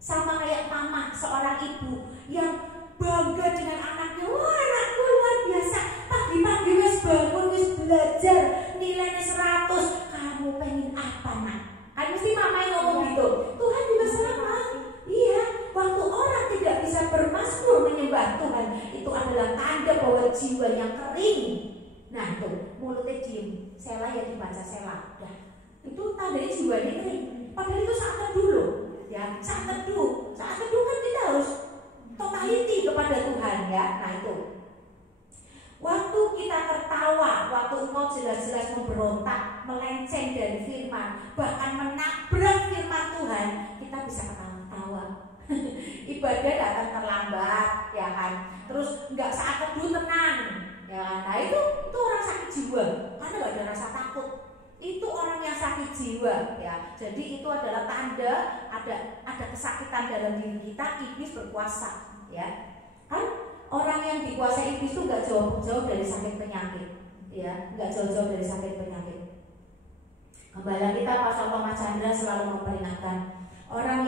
Sama kayak mama, seorang ibu yang bangga dengan anaknya. Wah, anakku luar biasa. Pagi-pagi wis bangun, wis belajar, nilainya 100. Kamu pengen apa, Nak? Kan mesti mama yang ngomong gitu. Tuhan juga sama. Iya, waktu orang tidak bisa bermazmur menyembah Tuhan, itu adalah tanda bahwa jiwa yang kering. Nah itu, mulutnya diem, Sela ya dibaca Sela. Nah, itu tandanya jiwanya kering. Padahal itu saat teduh loh, ya, saat teduh kan kita harus totality kepada Tuhan ya. Nah itu, waktu kita tertawa, waktu engkau jelas-jelas memberontak, melenceng dari firman, bahkan menabrak firman Tuhan, kita bisa ketawa-tawa. Ibadah datang terlambat, ya kan. Terus nggak saat teduh tenang, ya kan. Nah itu orang sakit jiwa, karena nggak ada rasa takut. Itu orang yang sakit jiwa, ya. Jadi itu adalah tanda ada kesakitan dalam diri kita. Iblis berkuasa, ya. Kan orang yang dikuasai iblis itu nggak jauh-jauh dari sakit penyakit, ya, nggak jauh-jauh dari sakit penyakit. Gembala kita Pak Thomas Chandra selalu memperingatkan orang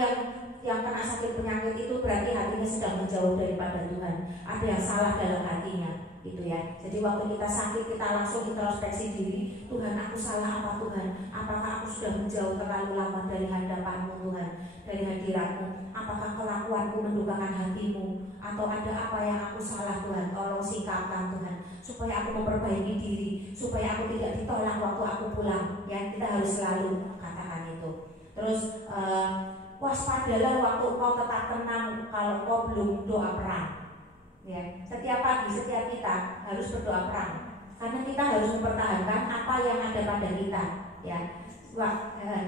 yang kena sakit penyakit itu berarti hatinya sedang menjauh daripada Tuhan. Ada yang salah dalam hatinya, gitu ya. Jadi waktu kita sakit kita langsung introspeksi diri. Tuhan, aku salah apa Tuhan? Apakah aku sudah menjauh terlalu lama dari hadapan-Mu Tuhan, dari hadirat-Mu? Apakah kelakuanku mendukakan hati-Mu? Atau ada apa yang aku salah Tuhan? Tolong singkapkan Tuhan, supaya aku memperbaiki diri, supaya aku tidak ditolak waktu aku pulang. Ya, kita harus selalu katakan itu. Terus waspadalah waktu kau tetap tenang kalau kau belum doa perang. Ya, setiap pagi setiap kita harus berdoa perang, karena kita harus mempertahankan apa yang ada pada kita. Ya,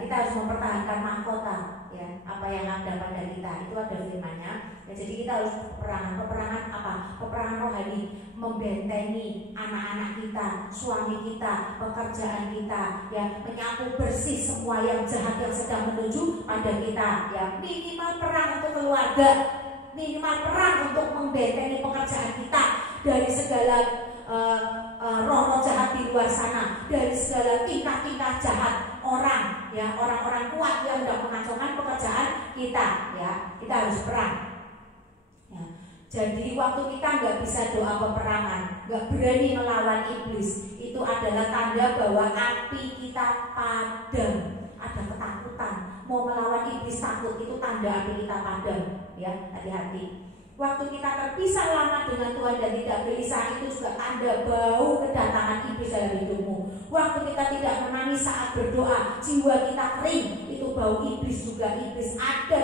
kita harus mempertahankan mahkota. ya, apa yang ada pada kita itu ada firman-Nya. Ya, jadi kita harus peperangan apa? Peperangan rohani, membentengi anak-anak kita, suami kita, pekerjaan kita, ya, menyapu bersih semua yang jahat yang sedang menuju pada kita, ya, minimal perang untuk keluarga, minimal perang untuk membentengi pekerjaan kita dari segala roh-roh jahat di luar sana, dari segala tingkah-tingkah jahat orang, ya, orang-orang kuat yang hendak mengacaukan pekerjaan kita, ya, kita harus perang. Ya. Jadi waktu kita nggak bisa doa peperangan, nggak berani melawan iblis, itu adalah tanda bahwa api kita padam, ada ketakutan, mau melawan iblis takut, itu tanda api kita padam, ya, hati-hati. Waktu kita terpisah lama dengan Tuhan dan tidak gelisah, itu juga tanda bau kedatangan iblis dalam hidupmu. Waktu kita tidak menangis saat berdoa, jiwa kita kering, itu bau iblis juga. Iblis ada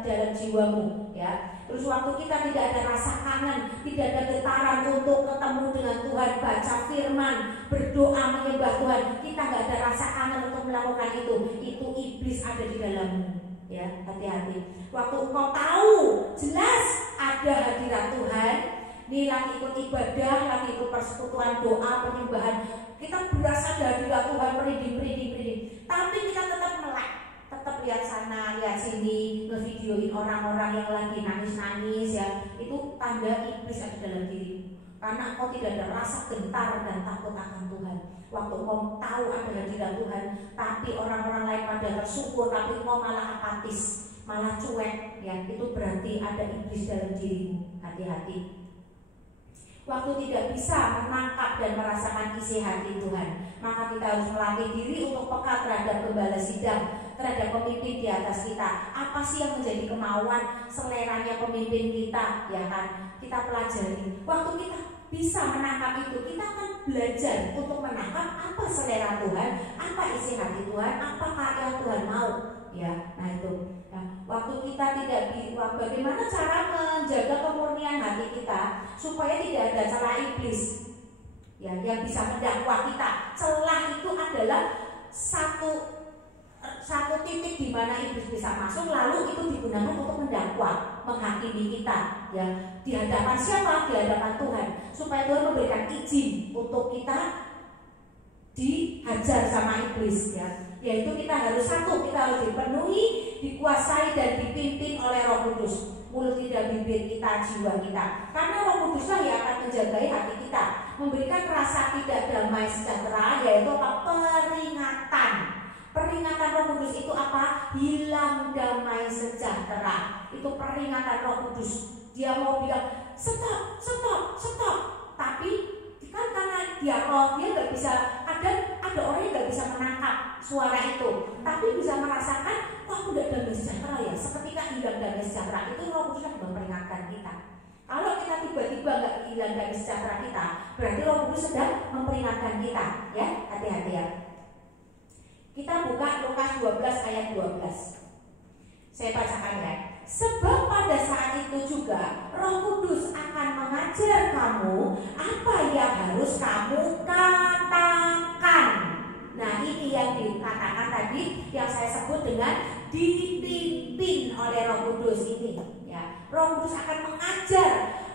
dalam jiwamu, ya. Terus waktu kita tidak ada rasa kangen, tidak ada getaran untuk ketemu dengan Tuhan, baca firman, berdoa, menyembah Tuhan, kita nggak ada rasa kangen untuk melakukan itu iblis ada di dalammu, ya, hati-hati. Waktu engkau tahu jelas ada hadirat Tuhan, nih lagi ikut ibadah, lagi ikut persekutuan doa, penyembahan, kita berasa ada hadirat Tuhan, merinding, tapi kita tetap melek, tetap lihat sana, lihat sini, ngevideoin orang-orang yang lagi nangis-nangis, ya, itu tanda iblis ada dalam diri. Karena engkau tidak ada rasa gentar dan takut akan Tuhan. Waktu engkau tahu ada hadirat Tuhan, tapi orang-orang lain pada tersyukur, tapi engkau malah apatis, malah cuek, ya, itu berarti ada iblis dalam dirimu. Hati-hati. Waktu tidak bisa menangkap dan merasakan isi hati Tuhan, maka kita harus melatih diri untuk peka terhadap gembala sidang, terhadap pemimpin di atas kita. Apa sih yang menjadi kemauan seleranya pemimpin kita, ya kan? Kita pelajari. Waktu kita bisa menangkap itu, kita akan belajar untuk menangkap apa selera Tuhan, apa isi hati Tuhan, apa karya Tuhan mau, ya. Nah itu. Nah, waktu kita tidak bagaimana cara menjaga kemurnian hati kita supaya tidak ada celah iblis, ya, yang bisa mendakwa kita. Celah itu adalah satu titik di mana iblis bisa masuk, lalu itu digunakan untuk mendakwa, menghakimi kita, ya, di hadapan siapa? Di hadapan Tuhan, supaya Tuhan memberikan izin untuk kita dihajar sama iblis, ya. Yaitu kita harus satu, kita harus dipenuhi, dikuasai dan dipimpin oleh Roh Kudus. Mulut, lidah, bibir kita, jiwa kita. Karena Roh Kuduslah yang akan menjagai hati kita, memberikan rasa tidak damai sejahtera, yaitu apa? Peringatan. Peringatan Roh Kudus itu apa? Hilang damai sejahtera. Itu peringatan Roh Kudus. Dia mau bilang stop, stop, stop. Tapi kan karena dia roh, dia nggak bisa. Ada orang yang nggak bisa menangkap suara itu, tapi bisa merasakan, wah, aku udah damai sejahtera, ya. Seketika hilang damai sejahtera, itu Roh Kudus sedang memperingatkan kita. Kalau kita tiba-tiba nggak hilang damai sejahtera kita, berarti Roh Kudus sedang memperingatkan kita, ya. Hati-hati, ya. Kita buka Lukas 12 ayat 12. Saya bacakan, ya. Sebab pada saat itu juga Roh Kudus akan mengajar kamu apa yang harus kamu katakan. Nah, ini yang dikatakan tadi, yang saya sebut dengan dipimpin oleh Roh Kudus ini, ya. Roh Kudus akan mengajar,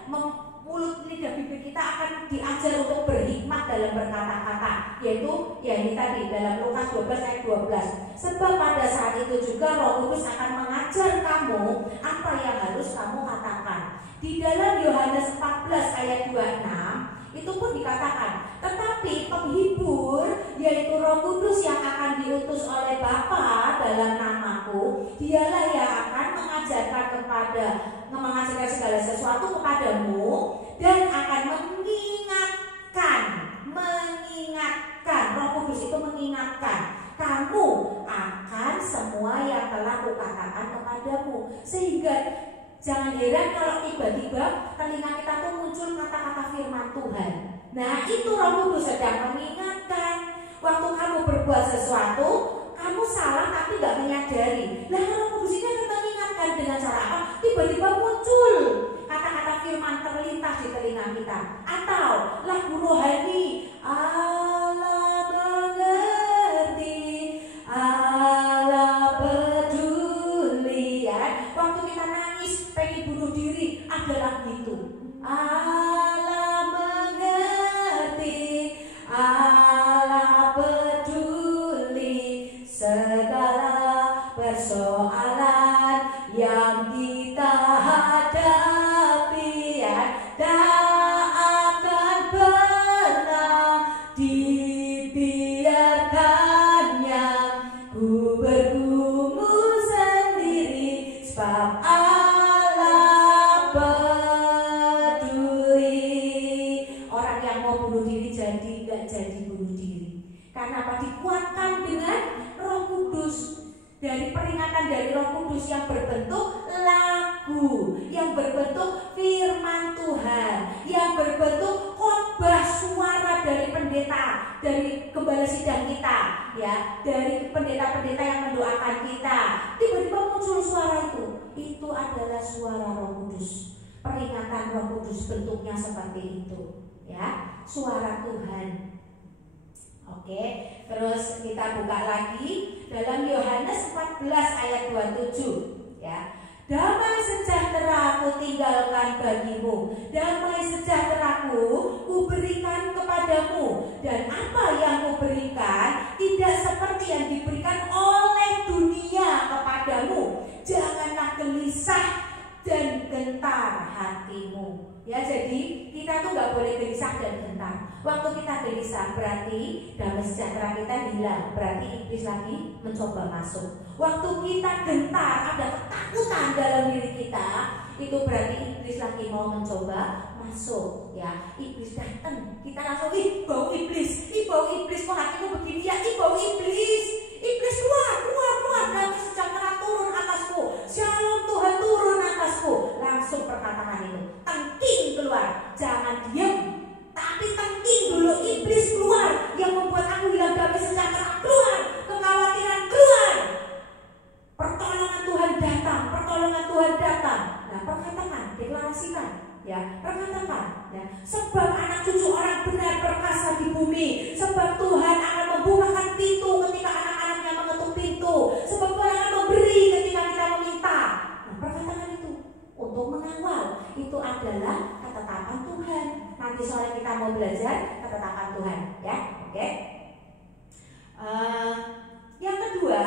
mulut, lidah, bibir kita akan diajar untuk berhikmat dalam berkata-kata, yaitu ya ini tadi dalam Lukas 12 ayat 12. Sebab pada saat itu juga Roh Kudus akan mengajar kamu apa yang harus kamu katakan. Di dalam Yohanes 14 ayat 26 itu pun dikatakan, tetapi penghibur, yaitu Roh Kudus yang akan diutus oleh Bapa dalam namaku, dialah yang akan mengajarkan segala sesuatu kepadamu dan akan mengingatkan. Roh Kudus itu mengingatkan kamu akan semua yang telah kukatakan kepadamu. Sehingga jangan heran kalau tiba-tiba telinga kita tuh muncul kata-kata firman Tuhan. Nah, itu Roh Kudus sedang mengingatkan. Waktu kamu berbuat sesuatu, kamu salah tapi gak menyadari. Nah, Roh Kudus ini akan mengingatkan dengan cara apa? Tiba-tiba muncul kata-kata firman terlintas di telinga kita. Atau lagu rohani, Allah mengerti, Allah peduli. nangis, pengen bunuh diri, ada lagu itu. Allah mengerti, Allah peduli segala persoalan yang kita hadapi, ya, tak akan pernah dibiarkannya ku bergumul sendiri, sebab Allah peduli. Orang yang mau bunuh diri nggak jadi bunuh diri. Karena apa? Dikuatkan dengan Roh Kudus. Dari peringatan dari Roh Kudus yang berbentuk lagu, yang berbentuk firman Tuhan, yang berbentuk khotbah suara dari pendeta, dari gembala sidang kita, ya, dari pendeta-pendeta yang mendoakan kita. Tiba-tiba muncul suara itu adalah suara Roh Kudus. Peringatan Roh Kudus bentuknya seperti itu, ya, suara Tuhan. Oke, terus kita buka lagi dalam Yohanes 14 ayat 27, ya. Damai sejahtera aku tinggalkan bagimu, damai sejahteraku kuberikan kepadamu, dan apa yang kuberikan tidak seperti yang diberikan oleh dunia kepadamu. Janganlah gelisah dan gentar hatimu. Ya, jadi kita tuh nggak boleh gelisah dan gentar. Waktu kita gelisah berarti damai sejahtera kita hilang, berarti iblis lagi mencoba masuk. Waktu kita gentar, ada ketakutan dalam diri kita, itu berarti iblis lagi mau mencoba masuk. Ya, iblis datang, kita langsung bau iblis, bau iblis, kok hatimu begini ya, bau iblis, iblis keluar, damai sejahtera turun atasku, shalom Tuhan turun atasku. Langsung perkataan itu, tengking keluar, jangan diam, tapi tengking dulu, iblis keluar yang membuat aku hilang damai sejahtera, keluar, kekhawatiran keluar. Pertolongan Tuhan datang, pertolongan Tuhan datang. Nah, perkatakan, deklarasikan, ya, perkatakan, ya, sebab anak cucu orang benar perkasa di bumi, sebab Tuhan akan membukakan pintu ketika anak-anaknya mengetuk pintu, sebab Tuhan akan memberi ketika kita meminta. Nah, perkatakan itu untuk mengawal, itu adalah ketetapan Tuhan. Nanti sore kita mau belajar ketetapan Tuhan, ya, oke. Yang kedua,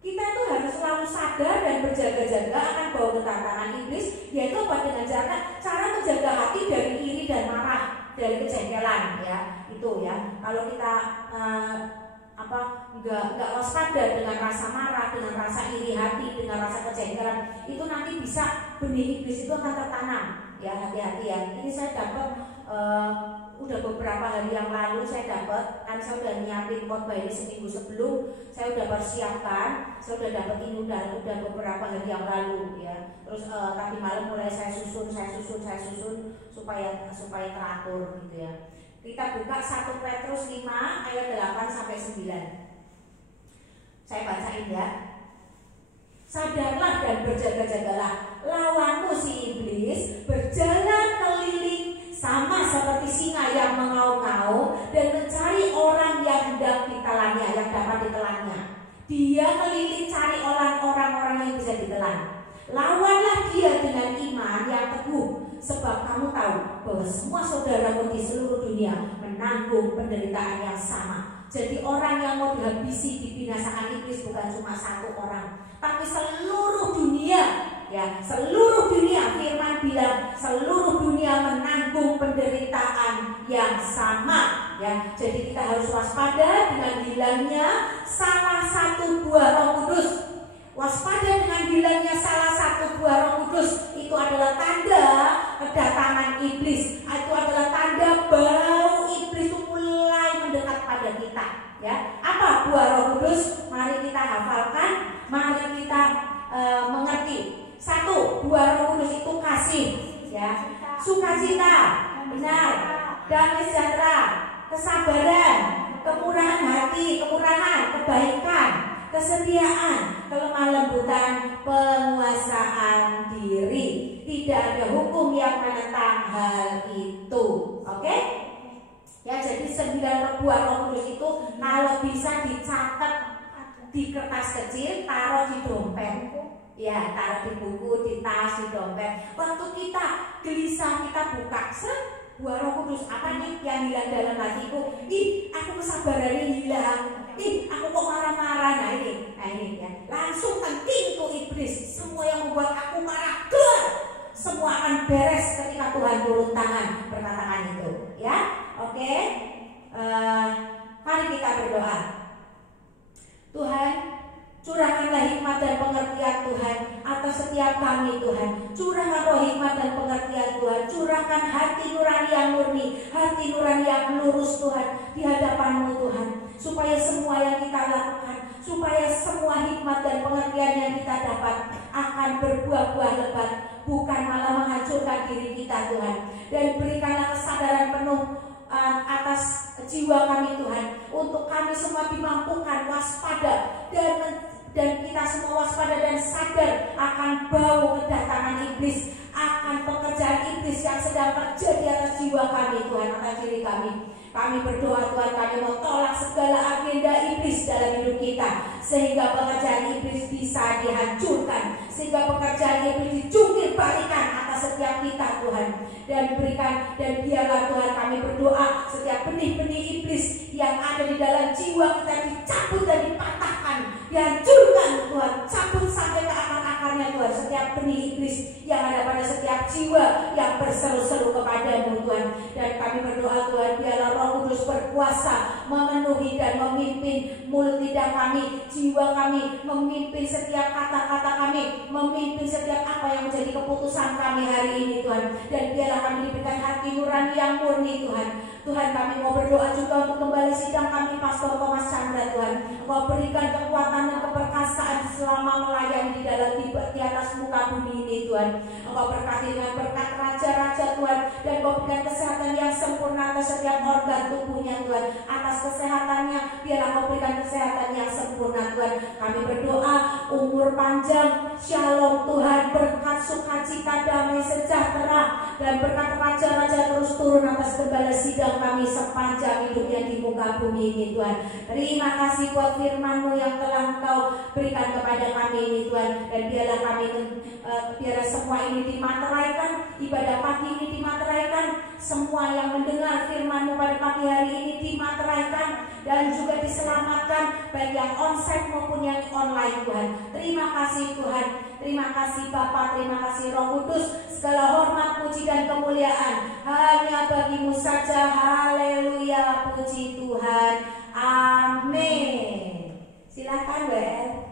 kita tuh harus selalu sadar dan berjaga-jaga akan bau kedatangan iblis, yaitu apa? Dengan cara menjaga hati dari iri dan marah, dari kejengkelan, ya, itu ya. Kalau kita nggak waspada dengan rasa marah, dengan rasa iri hati, dengan rasa kejengkelan, itu nanti bisa benih iblis itu akan tertanam. Ya, hati-hati ya. Ini saya dapat udah beberapa hari yang lalu saya dapat, kan saya udah nyiapin khotbah ini seminggu sebelum, saya udah persiapkan, saya udah dapat ini udah beberapa hari yang lalu, ya. Terus tadi malam mulai saya susun supaya teratur gitu ya. Kita buka 1 Petrus 5 ayat 8 sampai 9. Saya bacain ya. Sadarlah dan berjaga-jagalah, lawanmu si iblis berjalan keliling sama seperti singa yang mengaum-ngaum dan mencari orang yang hendak ditelannya, yang dapat ditelannya. Dia keliling cari orang-orang yang bisa ditelan. Lawanlah dia dengan iman yang teguh, sebab kamu tahu bahwa semua saudaramu di seluruh dunia menanggung penderitaan yang sama. Jadi orang yang mau dihabisi, dibinasakan iblis bukan cuma satu orang, tapi seluruh dunia. Ya, seluruh dunia, firman bilang seluruh dunia menanggung penderitaan yang sama. Ya, jadi kita harus waspada dengan hilangnya salah satu buah Roh Kudus. Waspada dengan hilangnya salah satu buah Roh Kudus, itu adalah tanda kedatangan iblis. Itu adalah tanda bau iblis itu mulai mendekat pada kita. Ya, apa buah Roh Kudus? Mari kita hafalkan, mari kita mengerti. 1, buah Roh Kudus itu kasih, ya, sukacita, benar, damai sejahtera, kesabaran, kemurahan hati, kebaikan, kesetiaan, kelemah lembutan, penguasaan diri. Tidak ada hukum yang menentang hal itu. Oke? Ya, jadi 9 buah Roh Kudus itu kalau bisa dicatat di kertas kecil, taruh di dompet. Ya, taruh di buku, di tas, di dompet. Waktu kita gelisah, kita buka, buah Roh Kudus, apa nih yang hilang dalam hatiku? Ih, aku kesabarannya hilang. Ih, aku kok marah-marah. Nah ini ya. Langsung kenting tuh iblis. Semua yang membuat aku marah, keluar. Semua akan beres ketika Tuhan turun tangan perkataan itu. Ya, oke. Mari kita berdoa. Tuhan, curahkanlah hikmat dan pengertian Tuhan atas setiap kami Tuhan. Curahkan roh hikmat dan pengertian Tuhan. Curahkan hati nurani yang murni, hati nurani yang lurus Tuhan di hadapan-Mu Tuhan. Supaya semua yang kita lakukan, supaya semua hikmat dan pengertian yang kita dapat akan berbuah-buah lebat, bukan malah menghancurkan diri kita Tuhan. Dan berikanlah kesadaran penuh atas jiwa kami Tuhan, untuk kami semua dimampukan waspada dan kita semua waspada dan sadar akan bau kedatangan iblis, akan pekerjaan iblis yang sedang terjadi atas jiwa kami Tuhan, atas diri kami. Kami berdoa Tuhan, kami mau tolak segala agenda iblis dalam hidup kita, sehingga pekerjaan iblis bisa dihancurkan, sehingga pekerjaan iblis dijungkir balikan atas setiap kita Tuhan. Dan berikan, dan biarlah Tuhan kami berdoa, setiap benih-benih iblis yang ada di dalam jiwa kita dicabut dan dipatahkan, dihancurkan Tuhan, cabut sampai ke akar-akarnya Tuhan. Setiap benih iblis yang ada pada setiap jiwa yang berseru-seru kepadamu Tuhan. Dan kami berdoa Tuhan, biarlah Roh Kudus berkuasa memenuhi dan memimpin mulut lidah kami, jiwa kami, memimpin setiap kata-kata kami, memimpin setiap apa yang menjadi keputusan kami hari ini Tuhan. Dan biarlah kami diberikan hati nurani yang murni Tuhan. Tuhan, kami mau berdoa juga untuk kembali sidang kami Pastor Thomas Chandra Tuhan. Engkau berikan kekuatan dan keperkasaan selama melayani di atas muka bumi ini Tuhan. Engkau berkati dengan berkat raja-raja Tuhan, dan Engkau berikan kesehatan yang sempurna atas setiap organ tubuhnya Tuhan. Atas kesehatannya, biarlah Engkau berikan kesehatan yang sempurna Tuhan. Kami berdoa umur panjang, shalom Tuhan, berkat sukacita, damai sejahtera, dan berkat raja-raja terus turun atas gembala sidang kami sepanjang hidupnya di muka bumi ini Tuhan. Terima kasih buat firman-Mu yang telah Engkau berikan kepada kami ini Tuhan. Dan biarlah kami, biarlah semua ini dimateraikan, ibadah pagi ini dimateraikan, semua yang mendengar firman-Mu pada pagi hari ini dimateraikan dan juga diselamatkan, baik yang onsite maupun yang online Tuhan. Terima kasih Tuhan. Terima kasih Bapa, terima kasih Roh Kudus. Segala hormat, puji dan kemuliaan hanya bagi-Mu saja. Haleluya, puji Tuhan. Amin. Silakan, Wel.